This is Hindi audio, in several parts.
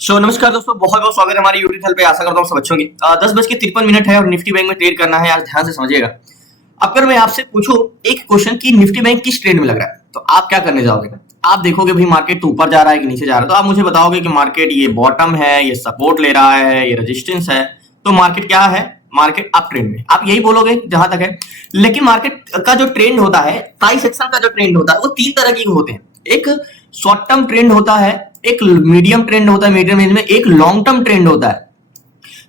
नमस्कार दोस्तों, बहुत बहुत स्वागत है हमारे यूट्यूब चैनल पे। आशा करता हूँ सब अच्छे होंगे। 10:53 है और निफ्टी बैंक में ट्रेड करना है। आज ध्यान से समझिएगा। अगर मैं आपसे पूछूं एक क्वेश्चन कि निफ्टी बैंक किस ट्रेंड में लग रहा है, तो आप क्या करने जाओगे? आप देखोगे भाई मार्केट तो ऊपर जा रहा है कि नीचे जा रहा है, तो आप मुझे बताओगे कि मार्केट ये बॉटम है, ये सपोर्ट ले रहा है, ये रेजिस्टेंस है। तो मार्केट क्या है? मार्केट अप ट्रेंड में, आप यही बोलोगे जहां तक है। लेकिन मार्केट का जो ट्रेंड होता है, प्राइस एक्शन का जो ट्रेंड होता है, वो तीन तरह के होते हैं। एक शॉर्ट टर्म ट्रेंड होता है, एक मीडियम ट्रेंड होता है, मीडियम रेंज में एक लॉन्ग टर्म ट्रेंड होता है।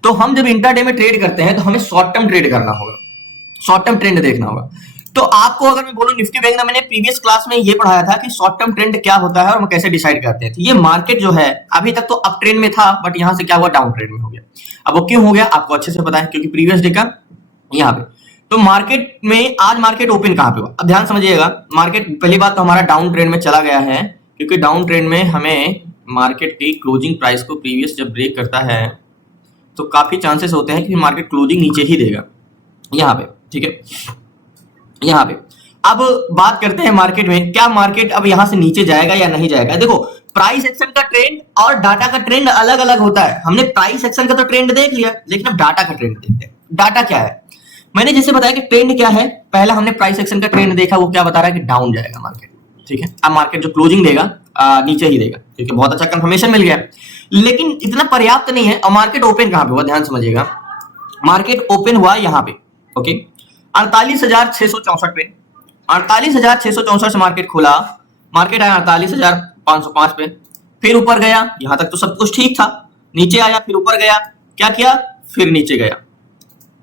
तो हम जब इंट्राडे में ट्रेड करते हैं तो हमें शॉर्ट टर्म ट्रेड करना होगा, शॉर्ट टर्म ट्रेंड देखना होगा। तो आपको अगर मैं बोलूं निफ्टी बैंक में, मैंने प्रीवियस क्लास में ये पढ़ाया था कि शॉर्ट टर्म ट्रेंड क्या होता है और हम कैसे डिसाइड करते हैं। तो ये मार्केट जो है अभी तक तो अप ट्रेंड में था, बट यहां से क्या हुआ, डाउन ट्रेंड में हो गया। अब वो क्यों हो गया आपको अच्छे से पता है, क्योंकि प्रीवियस डे का यहाँ पे। तो मार्केट में आज मार्केट ओपन कहां पे हुआ, अब ध्यान समझिएगा। मार्केट पहली बात तो हमारा डाउन ट्रेंड में चला गया है, क्योंकि डाउन ट्रेंड में हमें मार्केट की क्लोजिंग प्राइस को प्रीवियस जब ब्रेक करता है तो काफी चांसेस होते हैं कि मार्केट क्लोजिंग नीचे ही देगा यहाँ पे, ठीक है। यहाँ पे अब बात करते हैं मार्केट में, क्या मार्केट अब यहाँ से नीचे जाएगा या नहीं जाएगा। देखो, प्राइस एक्शन का ट्रेंड और डाटा का ट्रेंड अलग अलग होता है। हमने प्राइस एक्शन का तो ट्रेंड देख लिया, लेकिन अब डाटा का ट्रेंड देखते हैं। डाटा क्या है, मैंने जैसे बताया कि ट्रेंड क्या है। पहला हमने प्राइस एक्शन का ट्रेंड देखा, वो क्या बता रहा है कि डाउन जाएगा मार्केट, ठीक है। अब मार्केट जो क्लोजिंग देगा नीचे ही देगा, क्योंकि बहुत अच्छा कंफर्मेशन मिल गया। लेकिन इतना पर्याप्त नहीं है। और मार्केट ओपन कहां पे हुआ, ध्यान समझिएगा। मार्केट ओपन हुआ यहाँ पे, ओके, 48,664 पे। 48,664 से मार्केट खुला, मार्केट आया 48,505 पे, फिर ऊपर गया। यहां तक तो सब कुछ ठीक था। नीचे आया, फिर ऊपर गया, क्या किया, फिर नीचे गया,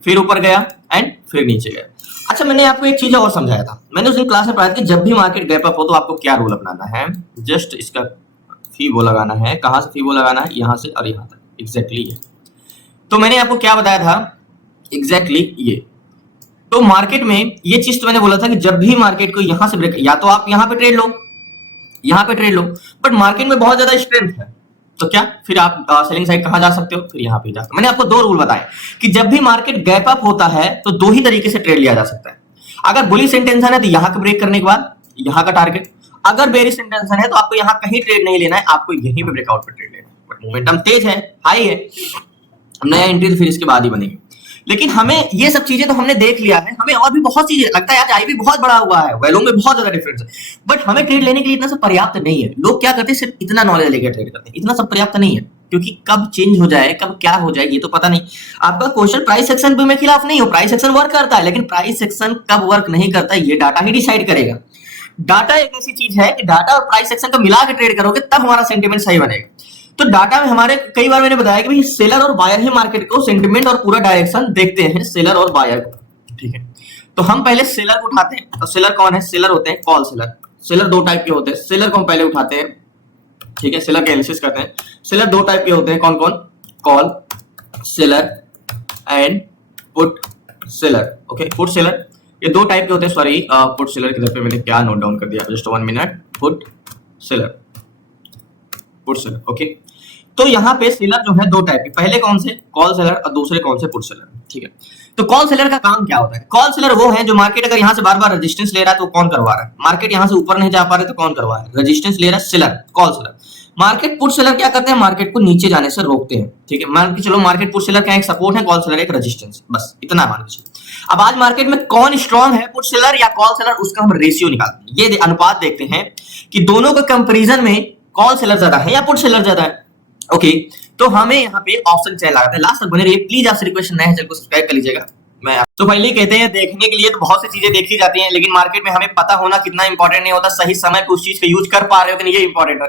फिर ऊपर गया एंड फिर नीचे गया। अच्छा, मैंने आपको एक चीज और समझाया था। मैंने उस दिन क्लास में पढ़ाया था कि जब भी मार्केट गैप अप हो तो आपको क्या रूल अपनाना है। जस्ट इसका फीबो लगाना है। कहां से फीबो लगाना है, यहां से और यहां तक, एग्जैक्टली ये। तो मैंने आपको क्या बताया था, एग्जैक्टली ये। तो मार्केट में ये चीज तो मैंने बोला था कि जब भी मार्केट को यहां से ब्रेक, या तो आप यहां पे ट्रेड लो, यहां पे ट्रेड लो, बट मार्केट में बहुत ज्यादा स्ट्रेंथ है, तो क्या फिर आप सेलिंग साइड कहां जा सकते हो, फिर यहां पे जा सकते हो। मैंने आपको दो रूल बताए कि जब भी मार्केट गैप अप होता है तो दो ही तरीके से ट्रेड लिया जा सकता है। अगर बुलिश इंटेंशन है तो यहां का ब्रेक करने के बाद यहां का टारगेट। अगर बेरिश इंटेंशन है तो आपको यहां कहीं ट्रेड नहीं लेना है, आपको यहीं पे ब्रेकआउट पे ट्रेड लेना है। बट मोमेंटम तेज है, हाई है, नया एंट्री फिर इसके बाद ही बनेगी। लेकिन हमें ये सब चीजें तो हमने देख लिया है। हमें और भी बहुत चीजें लगता है यार, आई भी बहुत बड़ा हुआ है, वैल्यू में बहुत ज्यादा डिफरेंस है, बट हमें ट्रेड लेने के लिए इतना सब पर्याप्त नहीं है। लोग क्या करते हैं, सिर्फ इतना नॉलेज लेकर ट्रेड करते हैं, इतना सब पर्याप्त नहीं है, क्योंकि कब चेंज हो जाए, कब क्या हो जाए, ये तो पता नहीं। आपका क्वेश्चन प्राइस सेक्शन पे मैं खिलाफ नहीं हूँ, प्राइस सेक्शन वर्क करता है, लेकिन प्राइस सेक्शन कब वर्क नहीं करता है ये डाटा ही डिसाइड करेगा। डाटा एक ऐसी चीज है कि डाटा और प्राइस सेक्शन को मिला के ट्रेड करोगे तब हमारा सेंटिमेंट सही बनेगा। तो डाटा में हमारे कई बार मैंने बताया कि भाई सेलर और बायर ही मार्केट को सेंटिमेंट और पूरा डायरेक्शन देखते हैं, सेलर और बायर को, ठीक है। तो हम पहले सेलर को उठाते हैं। तो सेलर कौन है, सेलर होते हैं कॉल सेलर। सेलर दो टाइप के होते हैं, सेलर को हम पहले उठाते हैं, ठीक है। सेलर का एनालिसिस करते हैं। सेलर दो टाइप के होते हैं, कौन कौन, call seller and put seller, okay. Put seller ये दो टाइप के होते हैं, सॉरी पुट सेलर की तरफ पे मैंने क्या नोट डाउन कर दिया, just 1 minute. Put seller, put seller, okay. तो यहाँ पे सेलर जो है दो टाइप के, पहले कौन से, कॉल सेलर, और दूसरे कौन से, पुट सेलर, ठीक है। तो कॉल सेलर का काम क्या होता है, कॉल सेलर वो है जो मार्केट अगर यहाँ से बार बार रेजिस्टेंस ले रहा है तो कौन करवा रहा है, मार्केट यहाँ से ऊपर नहीं जा पा रहे तो कौन करवा रहा है, रेजिस्टेंस ले रहा है seller, call seller. Market put seller क्या करते हैं, मार्केट को नीचे जाने से रोकते हैं, ठीक है। मान के चलो मार्केट पुट सेलर का एक सपोर्ट है, कॉल सेलर एक रेजिस्टेंस, बस इतना मान के चलो। अब आज मार्केट में कौन स्ट्रांग है, पुट सेलर या कॉल सेलर, उसका हम रेशियो निकालते हैं। ये अनुपात देखते हैं कि दोनों के कंपेरिजन में कॉल सेलर ज्यादा है या पुट सेलर ज्यादा है, ओके। तो हमें यहाँ पे ऑप्शन चैनल लगाते हैं। लास्ट तक बने रहिए प्लीज। आपसे रिक्वेस्ट नए चैनल को सब्सक्राइब कर लीजिएगा। मैं तो पहले कहते हैं देखने के लिए तो बहुत सी चीजें देखी जाती हैं, लेकिन मार्केट में हमें पता होना कितना इंपॉर्टेंट नहीं होता, सही समय पे उस चीज का यूज कर पा रहे हो कि नहीं, ये इंपॉर्टेंट है।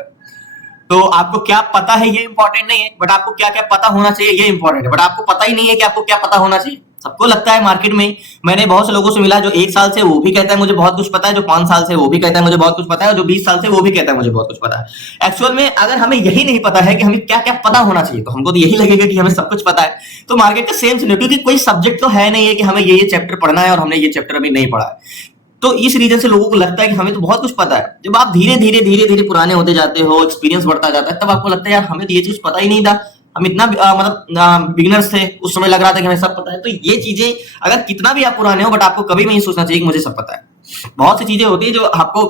तो आपको क्या पता है ये इंपॉर्टेंट नहीं है, बट आपको क्या क्या पता होना चाहिए ये इंपॉर्टेंट है। बट आपको पता ही नहीं है कि आपको क्या पता होना चाहिए। सबको लगता है मार्केट में, मैंने बहुत से लोगों से मिला जो 1 साल से वो भी कहता है मुझे बहुत कुछ पता है, जो 5 साल से वो भी कहता है मुझे बहुत कुछ पता है, और जो 20 साल से वो भी कहता है मुझे बहुत कुछ पता है। एक्चुअल में अगर हमें यही नहीं पता है कि हमें क्या क्या पता होना चाहिए, तो हमको तो यही लगेगा कि हमें सब कुछ पता है। तो मार्केट का सेम सिनेरियो, क्योंकि कोई सब्जेक्ट तो है नहीं है कि हमें ये चैप्टर पढ़ना है और हमने ये चैप्टर अभी नहीं पढ़ा है। तो इस रीजन से लोगों को लगता है कि हमें तो बहुत कुछ पता है। जब आप धीरे धीरे धीरे धीरे पुराने होते जाते हो, एक्सपीरियंस बढ़ता जाता है, तब आपको लगता है यार हमें तो ये चीज पता ही नहीं था, हम इतना मतलब बिगिनर्स थे, उस समय लग रहा था कि हमें सब पता है। तो ये चीजें अगर कितना भी आप पुराने हो, बट आपको कभी नहीं सोचना चाहिए कि मुझे सब पता है। बहुत सी चीजें होती है जो आपको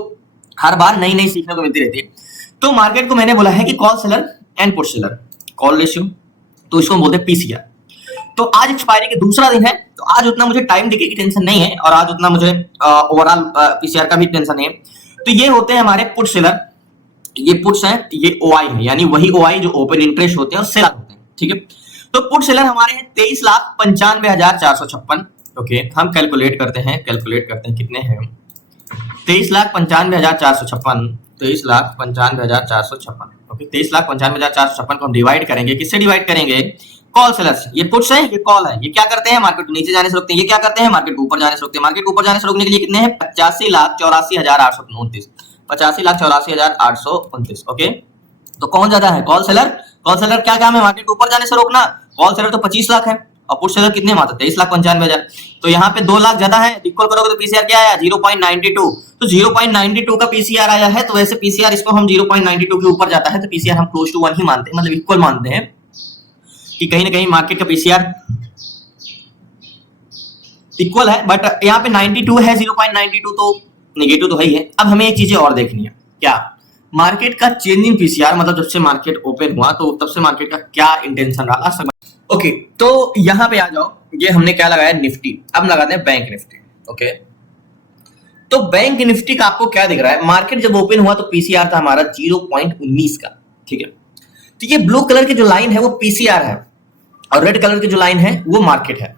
हर बार नई नई सीखने को मिलती रहती है। तो मार्केट को मैंने बोला है कि call seller and put seller, call ratio, तो इसको हम बोलते हैं पीसीआर। तो आज एक्सपायरी के दूसरा दिन है, तो आज उतना मुझे टाइम डिके की टेंशन नहीं है और आज उतना मुझे ओवरऑल पीसीआर का भी टेंशन नहीं है। तो ये होते हैं हमारे पुट सेलर, ये पुट्स हैं, ये ओआई है, यानी वही ओआई जो ओपन इंटरेस्ट होते हैं और सेलर होते हैं, ठीक है। तो पुट सेलर हमारे हैं 23,95,456। ओके, हम कैलकुलेट करते हैं कितने हैं। 23,95,456, 23,95,456। ओके, 23,95,456 को हम डिवाइड करेंगे, किससे डिवाइड करेंगे? Call sellers. ये पुट्स है, ये कॉल है। ये क्या करते हैं? मार्केट को नीचे जाने से रोकते हैं। ये क्या करते हैं? मार्केट को ऊपर जाने से रोकते हैं। मार्केट को ऊपर जाने से रोकने के लिए कितने हैं? 85,84,829, 85,84,829। ओके, तो कौन ज्यादा है? Call seller. कॉल सेलर क्या काम है? मार्केट को ऊपर जाने से रोकना। कॉल सेलर तो 25 लाख है और पुट सेलर कितने? मात्र 23,95,000। तो यहाँ पे 2 लाख ज्यादा है। इक्वल करोगे तो पीसीआर क्या आया? 0.92। तो 0.92 का पीसीआर आया है। तो वैसे पीसीआर इसको हम 0.92 के ऊपर जाता है तो पीसीआर हम क्लोज टू 1 ही मानते हैं, मतलब इक्वल मानते हैं कि कहीं ना कहीं मार्केट का पीसीआर इक्वल है। बट यहाँ पे 92 है, 0.92 तो नेगेटिव तो है ही है। अब हमें एक चीजें और देखनी है, क्या? मार्केट का चेंज इन पीसीआर, मतलब जब से मार्केट ओपन हुआ तो तब से मार्केट का क्या इंटेंशन रहा। ओके, तो यहाँ पे आ जाओ। ये हमने क्या लगाया? निफ्टी। अब लगाते हैं बैंक निफ्टी। ओके, तो बैंक निफ्टी का आपको क्या दिख रहा है? मार्केट जब ओपन हुआ तो पीसीआर था हमारा 0.19 का, ठीक है। तो ये ब्लू कलर की जो लाइन है वो पीसीआर है और रेड कलर की जो लाइन है वो मार्केट है।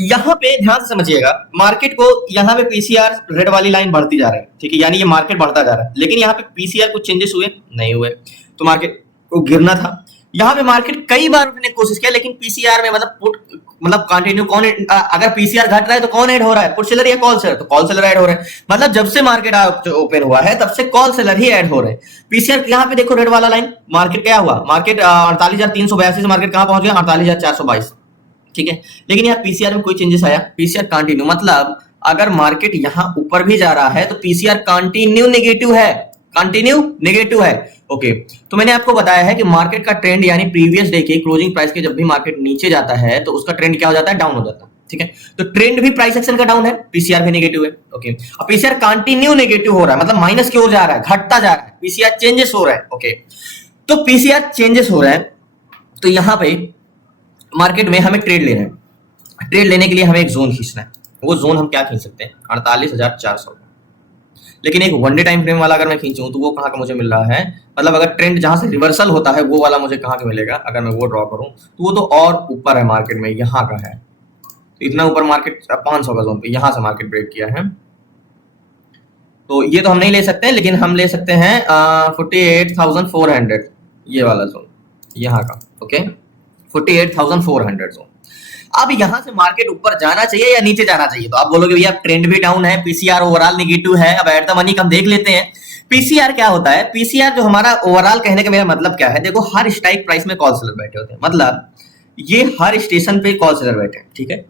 यहां पे ध्यान से समझिएगा, मार्केट को यहाँ पे पीसीआर रेड वाली लाइन बढ़ती जा रही है, ठीक है, यानी ये मार्केट बढ़ता जा रहा है। लेकिन यहाँ पे पीसीआर कुछ चेंजेस हुए नहीं हुए, तो मार्केट को गिरना था। यहाँ पे मार्केट कई बार उठने की कोशिश किया, लेकिन पीसीआर में मतलब कंटिन्यू कौन, अगर पीसीआर घट रहा है तो कौन ऐड हो रहा है? पुट सेलर या कॉल सेलर? तो कॉल सेलर ऐड हो रहा है। मतलब जब से मार्केट ओपन हुआ है तब से कॉल सेलर ही ऐड हो रहे हैं। पीसीआर यहाँ पे देखो रेड वाला लाइन, मार्केट क्या हुआ? मार्केट 48,382 से मार्केट कहां पहुंच गया? 48,422, ठीक है। लेकिन यहाँ पीसीआर में कोई चेंजेस आया? पीसीआर कंटिन्यू, मतलब अगर मार्केट यहाँ ऊपर भी जा रहा है तो पीसीआर कंटिन्यू नेगेटिव है, कंटिन्यू नेगेटिव है। ओके, तो मैंने आपको बताया है कि मार्केट का ट्रेंड, यानी प्रीवियस डे के क्लोजिंग प्राइस के जब भी मार्केट नीचे जाता है तो उसका ट्रेंड क्या हो जाता है? डाउन हो जाता है, ठीक है। तो ट्रेंड भी प्राइस एक्शन का डाउन है, पीसीआर भी नेगेटिव है। ओके, अब पीसीआर कंटिन्यू नेगेटिव हो रहा है, मतलब माइनस की ओर जा रहा है, घटता जा रहा है, पीसीआर चेंजेस हो रहा है। ओके, तो पीसीआर चेंजेस हो रहा है, तो यहाँ पे मार्केट में हमें ट्रेड लेना है। ट्रेड लेने के लिए हमें एक जोन खींचना है। वो जोन हम क्या खींच सकते हैं? 48,400। लेकिन एक वन डे टाइम फ्रेम वाला अगर मैं खींचूं तो वो कहाँ का मुझे मिल रहा है? मतलब अगर ट्रेंड जहां से रिवर्सल होता है वो वाला मुझे कहाँ का मिलेगा? अगर मैं वो ड्रॉ करूं तो वो तो और ऊपर है मार्केट में, यहाँ का है। तो इतना ऊपर मार्केट 500 का जोन पे यहाँ से मार्केट ब्रेक किया है, तो ये तो हम नहीं ले सकते, लेकिन हम ले सकते हैं 48,400, ये वाला जोन यहाँ का। Okay, 48,400 zone. अब यहां से मार्केट ऊपर जाना चाहिए या नीचे जाना चाहिए? तो आप बोलोगे भैया ट्रेंड भी डाउन है, पीसीआर ओवरऑल नेगेटिव है। अब एट द मनी हम देख लेते हैं पीसीआर क्या होता है। पीसीआर जो हमारा ओवरऑल, कहने का मेरा मतलब क्या है, देखो हर स्ट्राइक प्राइस में कॉल सेलर बैठे होते हैं, मतलब ये हर स्टेशन पे कॉल सेलर बैठे हैं, ठीक है।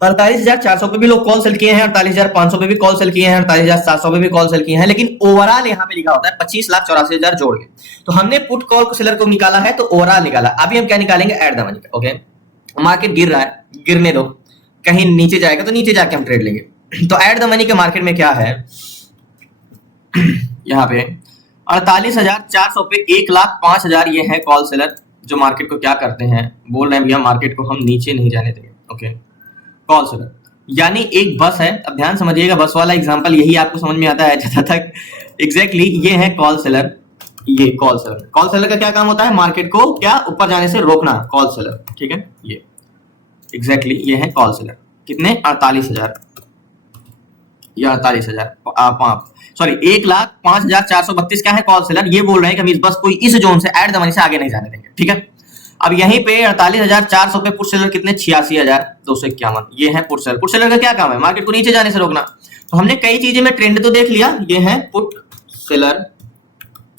48,400 पे भी लोग कॉल सेल किए हैं, 48,500 पे भी कॉल सेल किए हैं, 48,700 पे भी कॉल सेल किए हैं, लेकिन ओवरऑल यहाँ पे लिखा होता है 25,84,000 जोड़ के। तो हमने पुट कॉल को सेलर को निकाला है तो ओवरऑल निकाला। अभी हम क्या निकालेंगे? At the money. Okay, market गिर रहा है, गिरने दो, कहीं नीचे जाएगा तो नीचे जाके हम ट्रेड लेंगे। तो एट द मनी के मार्केट में क्या है? यहाँ पे 48,400 पे 1,05,000 ये है कॉल सेलर, जो मार्केट को क्या करते हैं? बोल रहे हैं भैया मार्केट को हम नीचे नहीं जाने देंगे। ओके, कॉल सेलर यानी एक बस है। अब ध्यान समझिएगा, बस वाला एग्जांपल यही आपको समझ में आता है जहां तक एग्जैक्टली ये है कॉल सेलर। ये कॉल सेलर का क्या काम होता है? मार्केट को क्या ऊपर जाने से रोकना, कॉल सेलर, ठीक है। ये एग्जैक्टली ये है कॉल सेलर। कितने? 48,000 या 48,000 सॉरी 1,05,432 क्या है? Call seller. ये बोल रहे हैं कि हम इस बस को इस जोन से एट द मनी से आगे नहीं जाने देंगे, ठीक है। अब यहीं पे 48,400 पे पुट सेलर कितने? 86,251। ये है पुट सेलर। पुट सेलर का क्या काम है? मार्केट को नीचे जाने से रोकना। तो हमने कई चीजें में ट्रेंड तो देख लिया, ये है पुट सेलर।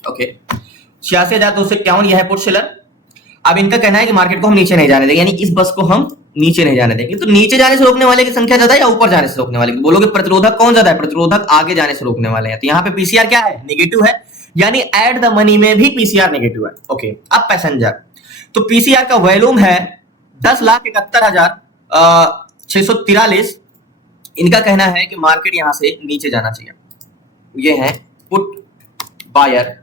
ओके, 86,251 ये है पुट सेलर। अब इनका कहना है कि मार्केट को हम नीचे नहीं जाने देंगे, यानी इस बस को हम नीचे नहीं जाने देंगे। तो नीचे जाने से रोकने वाले की संख्या ज्यादा है या ऊपर जाने से रोकने वाले की? बोलोगे प्रतिरोधक कौन ज्यादा है? प्रतिरोधक आगे जाने से रोकने वाले हैं। तो यहाँ पे पीसीआर क्या है? नेगेटिव है, यानी एट द मनी में भी पीसीआर नेगेटिव है। ओके, अब पैसेंजर, तो पीसीआर का वॉल्यूम है 10,71,643। इनका कहना है कि मार्केट यहां से नीचे जाना चाहिए। ये है पुट बायर,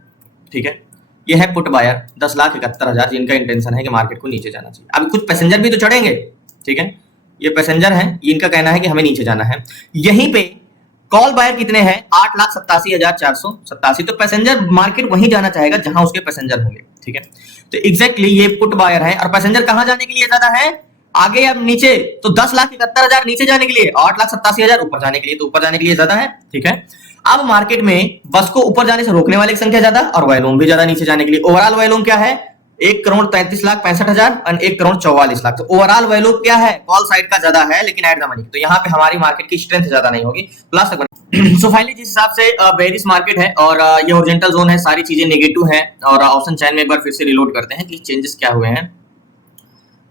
ठीक है। ये है पुट बायर 10,71,000 जिनका इंटेंशन है कि मार्केट को नीचे जाना चाहिए। अब कुछ पैसेंजर भी तो चढ़ेंगे, ठीक है, ये पैसेंजर है, इनका कहना है कि हमें नीचे जाना है। यहीं पे कॉल बायर कितने हैं? 8,87,487। तो पैसेंजर मार्केट वहीं जाना चाहेगा जहां उसके पैसेंजर होंगे, ठीक है। तो एग्जैक्टली ये पुट बायर है, और पैसेंजर कहां जाने के लिए ज्यादा है? आगे अब नीचे, तो 10,71,000 नीचे जाने के लिए, 8,87,000 ऊपर जाने के लिए, तो ऊपर जाने के लिए ज्यादा है, ठीक है। अब मार्केट में बस को ऊपर जाने से रोकने वाली संख्या ज्यादा और वॉल्यूम भी ज्यादा नीचे जाने के लिए। ओवरऑल वॉल्यूम क्या है? 1,33,65,000 और 1,44,00,000। तो ओवरऑल वैल्यू क्या है? कॉल साइड का ज्यादा है, लेकिन एट द मनी तो यहाँ पे हमारी मार्केट की स्ट्रेंथ ज्यादा नहीं होगी, प्लस सो फाइनली जिस हिसाब से बेरिश मार्केट है और ये हॉरिजॉन्टल जोन है, सारी चीजें नेगेटिव है। और ऑप्शन चैन में एक बार फिर से रिलोड करते हैं कि चेंजेस क्या हुए हैं।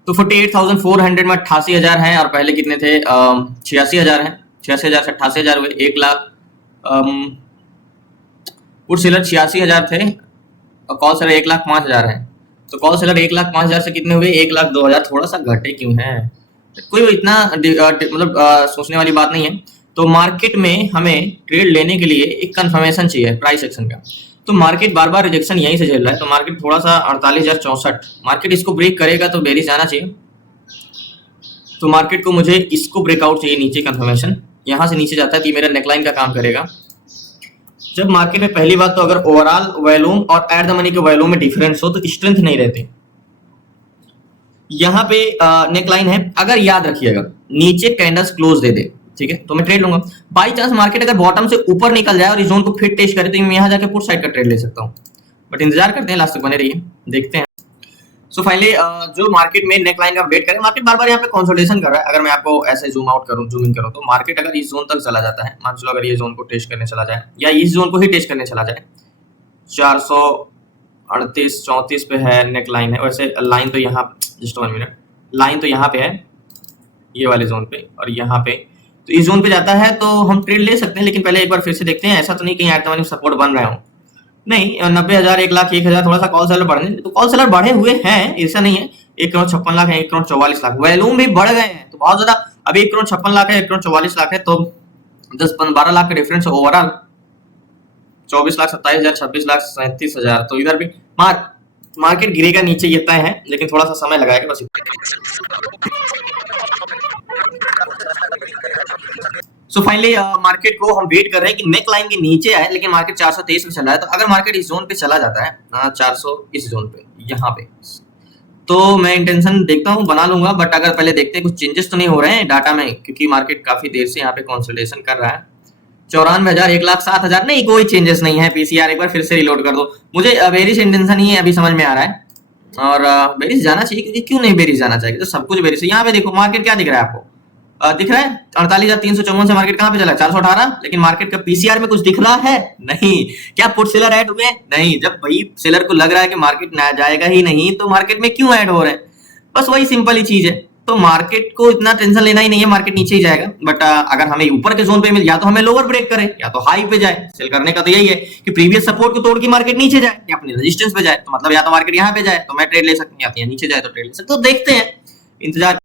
तो 48,400 में 88,000 है, और पहले कितने थे? 86,000 है। 86,000 से 88,000 हुए 1 लाख। पुट सेलर 86,000 थे और कॉल सेलर 1,05,000 है। तो कॉल सेलर 1,05,000 से कितने हुए? 1,02,000। थोड़ा सा घटे क्यों है? कोई इतना मतलब सोचने वाली बात नहीं है। तो मार्केट में हमें ट्रेड लेने के लिए एक कंफर्मेशन चाहिए प्राइस एक्शन का। तो मार्केट बार बार रिजेक्शन यहीं से झेल रहा है, तो मार्केट थोड़ा सा 48,064 मार्केट इसको ब्रेक करेगा तो बेरिश जाना चाहिए। तो मार्केट को मुझे इसको ब्रेकआउट चाहिए नीचे, कंफर्मेशन यहां से नीचे जाता है कि मेरा नेकलाइन का काम करेगा। जब मार्केट में पहली बात तो अगर ओवरऑल वॉल्यूम और एट द मनी के वॉल्यूम में डिफरेंस हो तो स्ट्रेंथ नहीं रहती। यहाँ पे नेकलाइन है, अगर याद रखिएगा नीचे कैंडल्स क्लोज दे दे, ठीक है, तो मैं ट्रेड लूंगा। बाई चांस मार्केट अगर बॉटम से ऊपर निकल जाए और इस जोन को फिर टेस्ट करे तो मैं यहाँ जाके पुट साइड का ट्रेड ले सकता हूँ, बट इंतजार करते हैं, लास्ट तक बने रहिए, देखते हैं। सो फाइनली जो मार्केट में नेकलाइन का वेट करें, मार्केट बार बार यहाँ पे कंसोलिडेशन कर रहा है। अगर मैं आपको ऐसे जूम आउट करूँ, जूम इन करूँ, तो मार्केट अगर इस जोन तक चला जाता है, मान चलो अगर ये जोन को टेस्ट करने चला जाए या इस जोन को ही टेस्ट करने चला जाए, 438-34 पे है नेकलाइन है। वैसे लाइन तो यहाँ, जस्ट 1 मिनट, लाइन तो यहाँ पे है ये वाले जोन पे, और यहाँ पे तो इस जोन पे जाता है तो हम ट्रेड ले सकते हैं। लेकिन पहले एक बार फिर से देखते हैं, ऐसा तो नहीं कहीं एट सपोर्ट बन रहा हूँ, नहीं। 90,000, 1 लाख, 1,000, थोड़ा सा कॉल सेलर बढ़ने, तो कॉल सेलर बढ़े हुए हैं, ऐसा नहीं है। 1,56,00,000 है, 1,44,00,000, वैल्यूम भी बढ़ गए हैं तो बहुत ज्यादा। अभी 1,56,00,000 है, 1,44,00,000 है, तो 10-12 लाख का डिफरेंस ओवरऑल। 24,27,000, 26,37,000, तो इधर भी मार्केट गिरेगा नीचे, ये तय है, लेकिन थोड़ा सा समय लगाएगा बस। सो फाइनली मार्केट को हम वेट कर रहे हैं कि नेक लाइन के नीचे आए, लेकिन मार्केट 423 में चला है। तो अगर मार्केट इस जोन पे चला जाता है 400 इस जोन पे, यहाँ पे, तो मैं इंटेंशन देखता हूँ, बना लूंगा। बट अगर पहले देखते हैं कुछ चेंजेस तो नहीं हो रहे हैं डाटा में, क्योंकि मार्केट काफी देर से यहाँ पे कंसोलिडेशन कर रहा है। 94,000, 1,07,000, नहीं कोई चेंजेस नहीं है। पीसीआर एक बार फिर से रिलोड कर दो। मुझे बेरिश इंटेंशन ही अभी समझ में आ रहा है, और बेरिश जाना चाहिए, क्योंकि क्यों नहीं बेरिश जाना चाहिए, तो सब कुछ बेरिश है। यहाँ पे देखो मार्केट क्या दिख रहा है आपको, दिख रहा है 48,354 से मार्केट कहाँ पे चला है? 418। लेकिन मार्केट का पीसीआर में कुछ दिख रहा है नहीं। क्या पुट सेलर ऐड हुए? नहीं। जब भाई सेलर को लग रहा है कि मार्केट ना जाएगा ही नहीं, तो मार्केट में क्यों ऐड हो रहे हैं? बस वही सिंपल ही चीज है। तो मार्केट को इतना टेंशन लेना ही नहीं है, मार्केट नीचे ही जाएगा। बट अगर हमें ऊपर के जोन पे मिल, या तो हमें लोअर ब्रेक करे या तो हाई पे जाए। सेल करने का तो यही है कि प्रीवियस सपोर्ट को तोड़ के मार्केट नीचे जाए या अपनी रेजिस्टेंस पे जाए। तो मतलब या तो मार्केट यहाँ पे जाए तो मैं ट्रेड ले सकता हूँ, या नीचे जाए तो ट्रेड ले सकते। तो देखते हैं, इंतजार।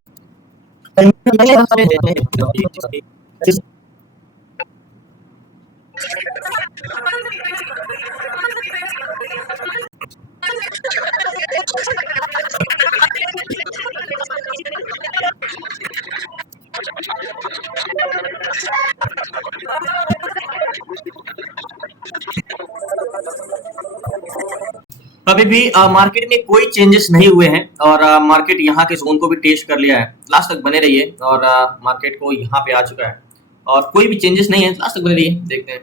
अभी भी मार्केट में कोई चेंजेस नहीं हुए हैं, और मार्केट यहाँ के जोन को भी टेस्ट कर लिया है। लास्ट तक बने रहिए, और मार्केट को यहाँ पे आ चुका है और कोई भी चेंजेस नहीं है। लास्ट तक बने रहिए, देखते हैं।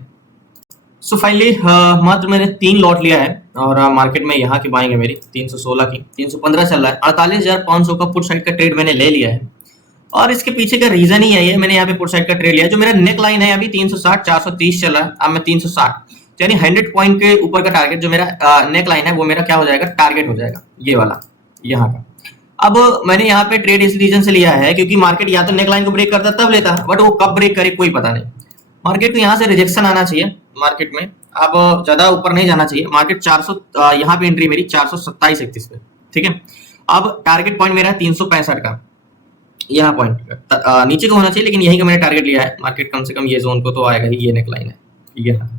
सो फाइनली मात्र मैंने 3 लॉट लिया है, और मार्केट में यहाँ की बाइंग है मेरी 316 की, 315 चल रहा है। 48,500 का पुट साइड का ट्रेड मैंने ले लिया है, और इसके पीछे का रीजन ही है, मैंने यहाँ पे पुट साइड का ट्रेड लिया। जो मेरा नेक लाइन है अभी 360, 430 चल रहा है, अब मैं 360, यानी 100 पॉइंट के ऊपर का टारगेट जो मेरा नेक लाइन है, वो मेरा क्या हो जाएगा? टारगेट हो जाएगा, ये वाला यहाँ का। अब मैंने यहाँ पे ट्रेड इस रीजन से लिया है क्योंकि मार्केट या तो नेक लाइन को ब्रेक करता तब लेता, बट वो कब ब्रेक करे कोई पता नहीं। मार्केट को यहाँ से रिजेक्शन आना चाहिए मार्केट में, अब ज्यादा ऊपर नहीं जाना चाहिए। मार्केट 400, यहाँ पे एंट्री मेरी 427-31 पे, ठीक है। अब टारगेट पॉइंट मेरा 365 का, यहाँ पॉइंट नीचे को होना चाहिए, लेकिन यही का मैंने टारगेट लिया है। मार्केट कम से कम ये जोन को तो आएगा ही, ये नेक लाइन है यहाँ।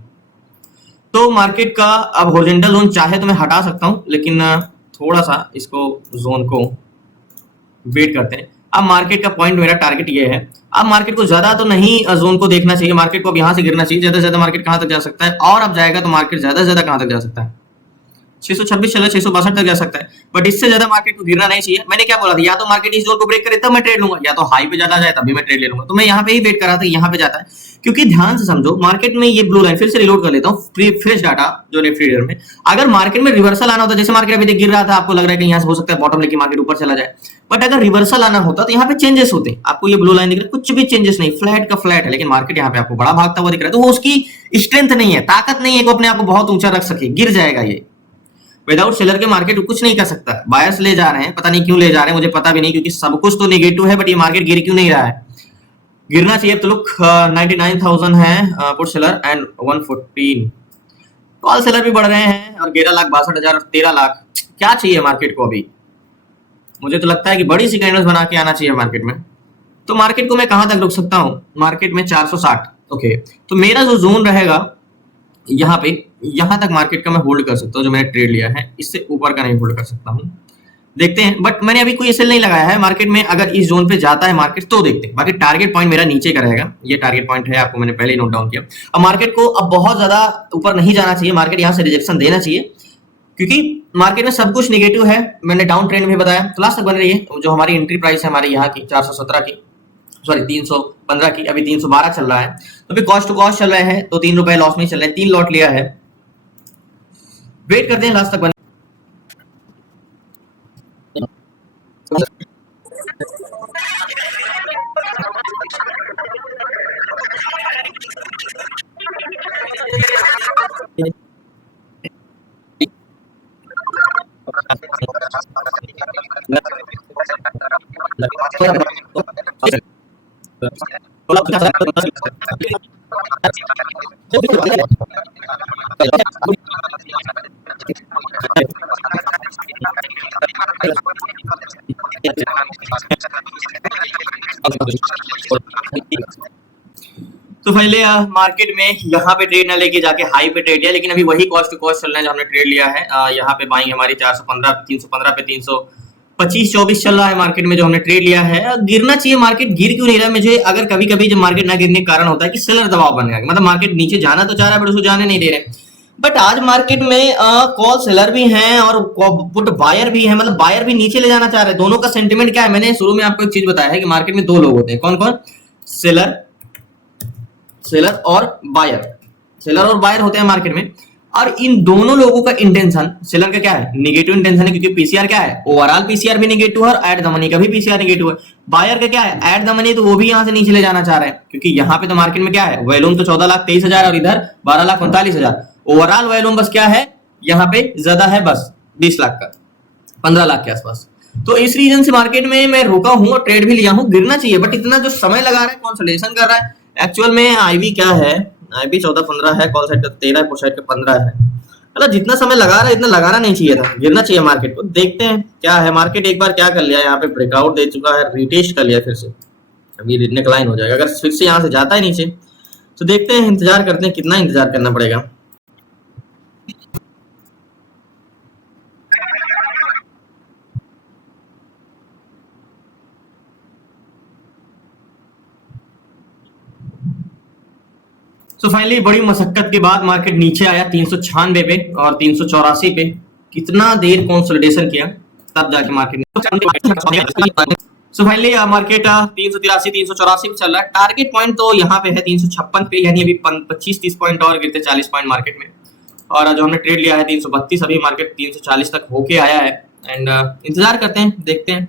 तो मार्केट का अब हॉरिजॉन्टल जोन चाहे तो मैं हटा सकता हूं, लेकिन थोड़ा सा इसको जोन को वेट करते हैं। अब मार्केट का पॉइंट मेरा टारगेट ये है। अब मार्केट को ज्यादा तो नहीं जोन को देखना चाहिए, मार्केट को अब यहां से गिरना चाहिए। ज्यादा से ज्यादा मार्केट कहां तक जा सकता है, और अब जाएगा तो मार्केट ज्यादा से ज्यादा कहां तक जा सकता है, 626 चला 662 तक जा सकता है, बट इससे ज्यादा मार्केट को गिरना नहीं चाहिए। मैंने क्या बोला था, या तो मार्केट इस जोन को ब्रेक करे तब मैं ट्रेड लूंगा, या तो हाई पे ज्यादा जाए तभी मैं ट्रेड ले लूंगा। तो मैं यहाँ पे ही वेट कर रहा था, यहाँ पे जाता है, क्योंकि ध्यान से समझो मार्केट में ये ब्लू लाइन फिर से रिलोड कर लेता हूँ फ्रेश डाटा जो निफ्टी ट्रेडर में। अगर मार्केट में रिवर्सल आना होता, जैसे मार्केट अभी गिर रहा था, आपको लग रहा है कि यहाँ से हो सकता है बॉटम लेके मार्केट ऊपर चला जाए, बट अगर रिवर्सल आना होता तो यहाँ पे चेंजेस होते। आपको ये ब्लू लाइन दिख रहा है, कुछ भी चेंजेस नहीं, फ्लैट का फ्लैट है, लेकिन मार्केट यहाँ पे आपको बड़ा भागता हुआ दिख रहा है। तो वो उसकी स्ट्रेंथ नहीं है, ताकत नहीं है कि अपने आप को बहुत ऊंचा रख सके, गिर जाएगा ये। विदाउट सेलर के मार्केट कुछ नहीं कर सकता। बायर्स ले जा रहे हैं, पता नहीं क्यों ले जा रहे हैं, मुझे पता भी नहीं, क्योंकि सब कुछ तो नेगेटिव है, बट ये मार्केट गिर क्यों नहीं रहा है। गिरना चाहिए। तो लुक 99,000 है put seller and 114 call seller भी बढ़ रहे हैं, और 11,62,000 और 13 लाख। क्या चाहिए मार्केट को अभी? मुझे तो लगता है कि बड़ी सी कैंडल्स बना के आना चाहिए मार्केट में। तो मार्केट को मैं कहां तक रोक सकता हूं? मार्केट में 460। ओके, तो मेरा जो जोन रहेगा यहाँ पे, यहाँ तक मार्केट का मैं होल्ड कर सकता हूँ, जो मैंने ट्रेड लिया है। इससे ऊपर का नहीं होल्ड कर सकता हूँ, देखते हैं। बट मैंने अभी कोई एसएल नहीं लगाया है मार्केट में। अगर इस जोन पे जाता है मार्केट तो देखते हैं। बाकी टारगेट पॉइंट मेरा नीचे का रहेगा, ये टारगेट पॉइंट है, आपको मैंने पहले ही नोट डाउन किया। अब मार्केट को अब बहुत ज्यादा ऊपर नहीं जाना चाहिए, मार्केट यहाँ से रिजेक्शन देना चाहिए, क्योंकि मार्केट में सब कुछ नेगेटिव है। मैंने डाउन ट्रेंड भी बताया, तो लास्ट तक बन रही है। जो हमारी एंट्री प्राइस है हमारे यहाँ की 417 की, सॉरी 315 की, अभी 312 चल रहा है। तो अभी कॉस्ट टू कॉस्ट चल रहे हैं, तो 3 रुपए लॉस में चल रहे हैं, 3 लॉट लिया है। वेट करते हैं लास्ट तक बन। तो पहले मार्केट में यहाँ पे ट्रेड ना लेके जाके हाई पे ट्रेड लिया, लेकिन अभी वही कॉस्ट टू कॉस्ट चल रहा है जो हमने ट्रेड लिया है। यहाँ पे बाइंग हमारी 415 315 पे 325-24 चल रहा है मार्केट में जो हमने ट्रेड लिया है। गिरना चाहिए मार्केट, गिर क्यों नहीं रहा है? मुझे अगर कभी कभी जब मार्केट ना गिरने का कारण होता है कि सेलर दबाव बन गया, मतलब मार्केट नीचे जाना तो चाह रहा है बट उसको जाने नहीं दे रहे। बट आज मार्केट में कॉल सेलर भी हैं और पुट बायर भी है, मतलब बायर भी नीचे ले जाना चाह रहे हैं। दोनों का सेंटिमेंट क्या है? मैंने शुरू में आपको एक चीज बताया है कि मार्केट में दो लोग होते हैं। कौन कौन? सेलर और बायर। सेलर और बायर होते हैं मार्केट में, और इन दोनों लोगों का इंटेंशन, सेलर का क्या है? नेगेटिव इंटेंशन है, क्योंकि पीसीआर क्या है? ओवरऑल पीसीआर भी नेगेटिव है और एट द मनी का भी पीसीआर नेगेटिव है। बायर का क्या है? एट द मनी, तो वो भी यहां से नीचे ले जाना चाह रहे हैं, क्योंकि यहाँ पे तो मार्केट में क्या है? वॉल्यूम तो 14,23,000 और इधर 12,39,000। ओवरऑल वॉल्यूम बस क्या है यहाँ पे? ज्यादा है, बस 20 लाख का, 15 लाख के आसपास। तो इस रीजन से मार्केट में मैं रुका हूँ और ट्रेड भी लिया हूँ। गिरना चाहिए, बट इतना जो समय लगा रहा है, कंसोलिडेशन कर रहा है। एक्चुअल में आईवी क्या है? आईवी 14-15 है, कॉल साइड का 13 है, पुट साइड का 15 है। मतलब जितना समय लगा रहा है इतना लगाना नहीं चाहिए था, गिरना चाहिए मार्केट को। देखते हैं क्या है। मार्केट एक बार क्या कर लिया, यहाँ पे ब्रेकआउट दे चुका है, रिटेस्ट कर लिया फिर से, अभी नेकलाइन हो जाएगा। अगर फिर से यहाँ से जाता है नीचे तो देखते हैं, इंतजार करते हैं, कितना इंतजार करना पड़ेगा। तो फाइनली बड़ी मशक्कत के बाद मार्केट नीचे आया 396 पे और 384 पे। कितना देर कंसोलिडेशन किया, तब जाके मार्केट सो फाइनली मार्केट 383 384 पे चल रहा है। टारगेट पॉइंट तो यहाँ पे है 356 पे, यानी अभी 25-30 पॉइंट और गिरते 40 पॉइंट मार्केट में। और जो हमने ट्रेड लिया है 332, अभी मार्केट 340 तक होके आया है। एंड इंतजार करते हैं, देखते हैं।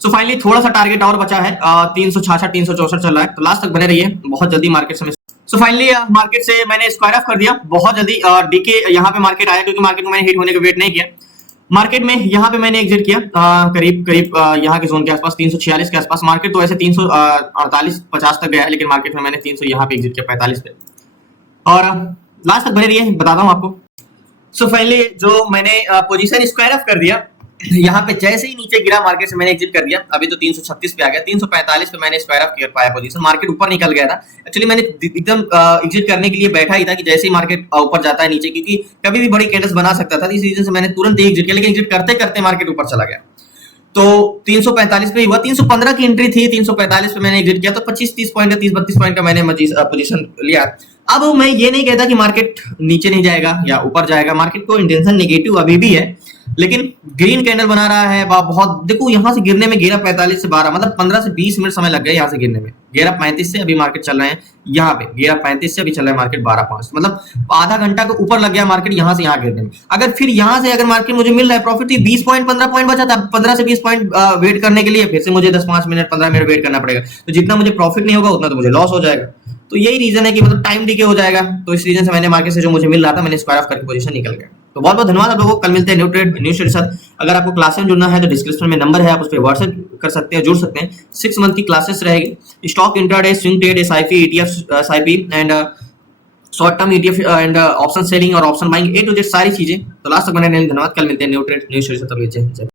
सो फाइनली थोड़ा सा टारगेट और बचा है, 366 364 चल रहा है, तो लास्ट तक बने रहिए। बहुत जल्दी मार्केट से सो फाइनली मार्केट से मैंने स्क्वायर ऑफ कर दिया बहुत जल्दी। डीके यहाँ पे मार्केट आया, क्योंकि मार्केट में मैंने हिट होने का वेट नहीं किया। मार्केट में यहाँ पे मैंने एग्जिट किया करीब करीब यहाँ के जोन के आसपास 346 के आसपास। मार्केट तो ऐसे 348-50 तक गया है, लेकिन मार्केट में मैंने 300 यहाँ पे एग्जिट किया 45 पे। और लास्ट तक बने रहिए, बताता हूँ आपको। सो फाइनली जो मैंने पोजीशन स्क्वायर ऑफ कर दिया, यहाँ पे जैसे ही नीचे गिरा मार्केट से मैंने एग्जिट कर दिया। अभी तो 336 पे आ गया, 345 पे मैंने स्क्वायर ऑफ कर पाया पोजीशन, मार्केट ऊपर निकल गया था। एक्चुअली मैंने एकदम एग्जिट करने के लिए बैठा ही था कि जैसे ही मार्केट ऊपर जाता है नीचे, क्योंकि कभी भी बड़ी कैंडल्स बना सकता था, इस रीजन से मैंने तुरंत ही एग्जिट किया। लेकिन एग्जिट करते करते मार्केट ऊपर चला गया, तो 345 पे हुआ। 315 की एंट्री थी, 345 पे मैंने एग्जिट किया, तो 25-30 पॉइंट का 30-32 पॉइंट का मैंने पोजीशन लिया। अब मैं ये नहीं कहता कि मार्केट नीचे नहीं जाएगा या ऊपर जाएगा, मार्केट को इंटेंशन नेगेटिव अभी भी है, लेकिन ग्रीन कैंडल बना रहा है बहुत। देखो यहाँ से गिरने में 11:45 से 12, मतलब 15 से 20 मिनट समय लग गया यहाँ से गिरने में। 11:35 से अभी मार्केट चल रहे हैं यहाँ पे, 11:35 से अभी चल रहा है मार्केट 12:05, मतलब आधा घंटा के ऊपर लग गया मार्केट यहाँ से यहाँ गिरने में। अगर फिर यहाँ से अगर मार्केट मुझे मिल रहा है प्रॉफिट, 20 पॉइंट 15 पॉइंट बचा था, 15 से 20 पॉइंट वेट करने के लिए फिर से मुझे 10-5 मिनट 15 मिनट वेट करना पड़ेगा। तो जितना मुझे प्रॉफिट नहीं होगा उतना तो मुझे लॉस हो जाएगा। तो यही रीजन है कि मतलब टाइम डीके हो जाएगा। तो इस रीजन से मैंने मार्केट से जो मुझे मिल रहा था मैंने स्क्वायर ऑफ करके पोजीशन निकल गया। तो बहुत बहुत धन्यवाद आप लोगों को। कल मिलते हैं न्यू ट्रेड न्यू स्टेट के साथ। अगर आपको क्लास में जुड़ना है तो डिस्क्रिप्शन में नंबर है, आप उस पर व्हाट्सएप कर सकते हैं, जुड़ सकते हैं। 6 मंथ की क्लासेस रहेगी, stock intraday, swing trade, SIP, ETF, SIP and short term ETF and option selling और option buying, A to Z सारी चीजें। तो लास्ट तक बने रहने धन्यवाद। कल मिलते हैं न्यू ट्रेड न्यू स्टेट से। तब